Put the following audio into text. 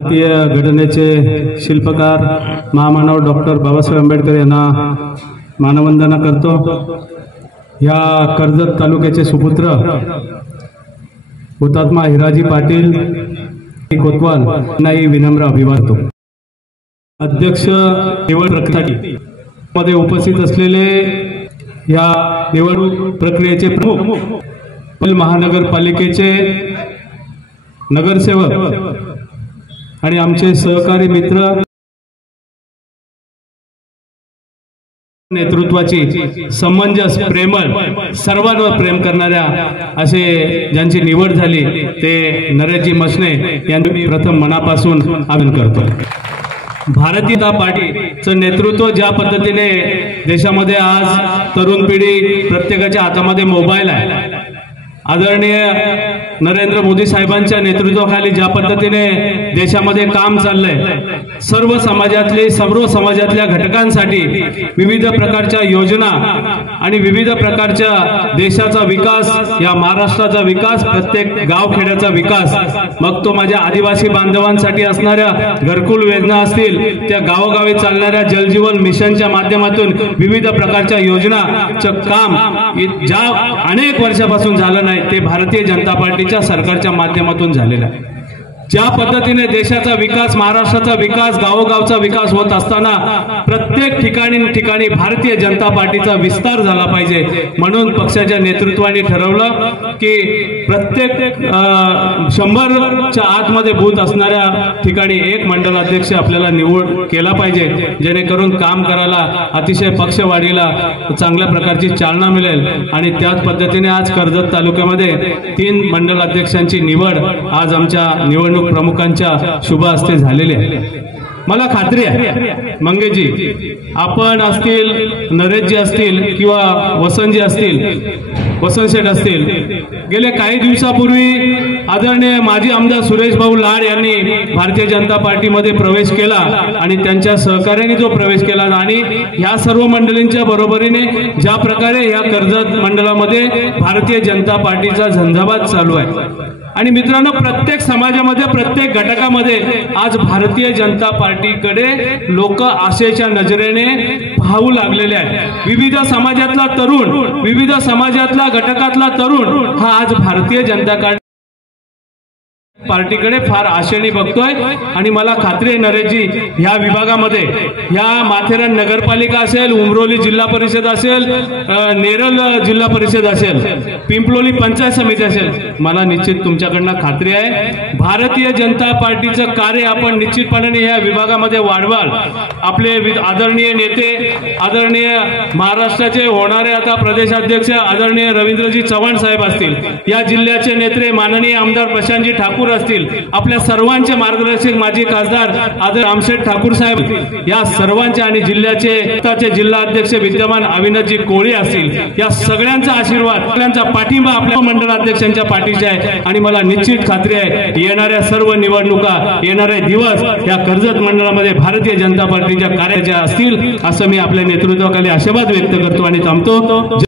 भारतीय घटनेचे शिल्पकार महामानव डॉक्टर बाबासाहेब आंबेडकर यांना मानवंदना करतो। या कर्जत तालुक्याचे सुपुत्र हुतात्मा हिराजी पाटील कोतवाल यांनाही विनम्र अभिवादन। अध्यक्ष निवड प्रक्रियेसाठी मध्ये उपस्थित असलेले या निवडणूक प्रक्रियेचे प्रमुख महानगरपालिकेचे नगरसेवक आणि आमचे सहकारी मित्र, नेतृत्वाची समंजस प्रेमळ सर्वांवर प्रेम करणाऱ्या असे ज्यांची निवड झाली ते नरेशजी मसने यांनी प्रथम मनापासून अभिनंदन करतो। भारतीय जनता पार्टीचं नेतृत्व ज्या पद्धतीने देशामध्ये आज तरुण पिढी प्रत्येकाच्या हातामध्ये मोबाईल आहे, आदरणीय नरेंद्र मोदी साहेबांच्या नेतृत्वाखाली ज्या पद्धतीने देशामध्ये काम चाललंय, सर्व समाजातल्या घटकांसाठी विविध प्रकारच्या योजना आणि विविध प्रकारच्या देशाचा विकास, या महाराष्ट्राचा विकास, प्रत्येक गावखेड्याचा विकास, मग तो माझ्या आदिवासी बांधवांसाठी असणाऱ्या घरकुल योजना असतील, त्या गावोगावी चालणाऱ्या जलजीवन मिशनच्या माध्यमातून विविध प्रकारच्या योजनाचं काम ज्या अनेक वर्षापासून झालं नाही ते भारतीय जनता पार्टीच्या सरकारच्या माध्यमातून झालेला आहे। ज्या पद्धतीने देशाचा विकास, महाराष्ट्राचा विकास, गावोगावचा विकास होत असताना प्रत्येक ठिकाणी भारतीय जनता पार्टीचा विस्तार झाला पाहिजे, म्हणून पक्षाच्या नेतृत्वाने ठरवलं की प्रत्येक 100च्या आतमध्ये बूथ असणाऱ्या ठिकाणी एक मंडल अध्यक्ष आपल्याला निवड केला पाहिजे, जेणेकरून काम करायला अतिशय पक्षवाढीला चांगल्या प्रकारची चालना मिळेल। आणि त्याच पद्धतीने आज कर्जत तालुक्यामध्ये 3 मंडल अध्यक्षांची निवड आज आमच्या निवडणूक प्रमुखांच्या शुभ हस्ते झालेले आहे। मला खात्री आहे मंगेशजी आपण असतील, नरेशजी असतील किंवा वसंतजी असतील, वसंत शेठ असतील, गेल्या काही दिवसापूर्वी आदरणीय माजी आमदार सुरेश भाऊ लाड यांनी भारतीय जनता पार्टीमध्ये प्रवेश केला आणि त्यांच्या सहकार्याने जो प्रवेश केला आणि ह्या सर्व मंडळींच्या बरोबरीने ज्या प्रकारे या कर्जत मंडळामध्ये भारतीय जनता पार्टीचा झंझावात चालू आहे। आणि मित्रांनो, प्रत्येक समाजामध्ये, प्रत्येक घटकामध्ये आज भारतीय जनता पार्टीकडे लोक आशेच्या नजरेने पाहू लागलेले आहेत। विविध समाजातला तरुण, विविध समाजातला घटकातला तरुण हा आज भारतीय जनता पार्टीकडे फार आशेने बघतोय। आणि मला खात्री आहे नरेशजी, ह्या विभागामध्ये, ह्या माथेरान नगरपालिका असेल, उमरोली जिल्हा परिषद असेल, नेरळ जिल्हा परिषद असेल, पिंपलोली पंचायत समिती असेल, मला निश्चित तुमच्याकडनं खात्री आहे भारतीय जनता पार्टीचं कार्य आपण निश्चितपणे या विभागामध्ये वाढवाल। आपले आदरणीय नेते, आदरणीय महाराष्ट्राचे होणारे आता प्रदेशाध्यक्ष आदरणीय रवींद्रजी चव्हाण साहेब असतील, या जिल्ह्याचे नेते माननीय आमदार प्रशांतजी ठाकूर असतील, आपल्या सर्वांचे मार्गदर्शक माजी खासदार आदरणीय रामशेठ ठाकूर साहेब, या सर्वांचे आणि जिल्ह्याचे जिल्हा अध्यक्ष विद्यमान अविनाशजी कोळी असतील, या सगळ्यांचा आशीर्वाद, सगळ्यांचा पाठिंबा आपल्या मंडळाध्यक्षांच्या पाठीशी आहे। आणि मला निश्चित खात्री आहे येणाऱ्या सर्व निवडणुका, येणारे दिवस या कर्जत मंडळामध्ये भारतीय जनता पार्टीच्या कार्याच्या असतील, असं मी आपल्या नेतृत्वाखाली आशावाद व्यक्त करतो आणि थांबतो।